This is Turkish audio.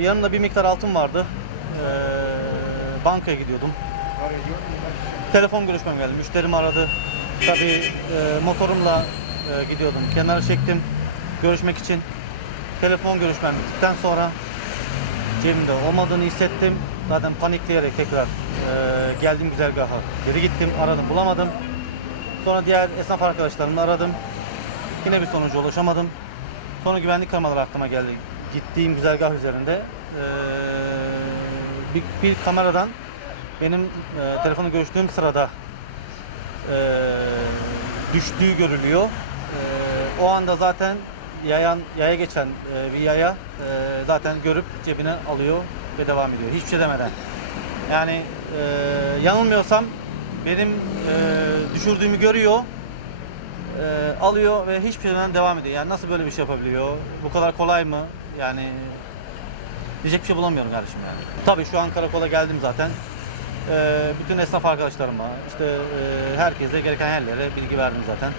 Yanımda bir miktar altın vardı. Ee, bankaya gidiyordum. Telefon görüşmem geldi. Müşterim aradı. Tabii e, motorumla e, gidiyordum. Kenara çektim görüşmek için. Telefon görüşmem bittikten sonra cebimde olmadığını hissettim. Zaten panikleyerek tekrar e, geldim güzergaha. Geri gittim, aradım, bulamadım. Sonra diğer esnaf arkadaşlarımı aradım. Yine bir sonuca ulaşamadım. Sonra güvenlik kameraları aklıma geldi. Gittiğim güzergah üzerinde eee, bir, bir kameradan benim eee telefonu görüştüğüm sırada eee, düştüğü görülüyor. Eee, o anda zaten yayan yaya geçen eee, bir yaya eee, zaten görüp cebine alıyor ve devam ediyor. Hiçbir şey demeden. Yani eee, yanılmıyorsam benim eee, düşürdüğümü görüyor e, alıyor ve hiçbir şeyden devam ediyor. Yani nasıl böyle bir şey yapabiliyor? Bu kadar kolay mı? Yani diyecek bir şey bulamıyorum kardeşim yani. Tabii şu an karakola geldim zaten. E, bütün esnaf arkadaşlarıma, işte e, herkese gereken yerlere bilgi verdim zaten.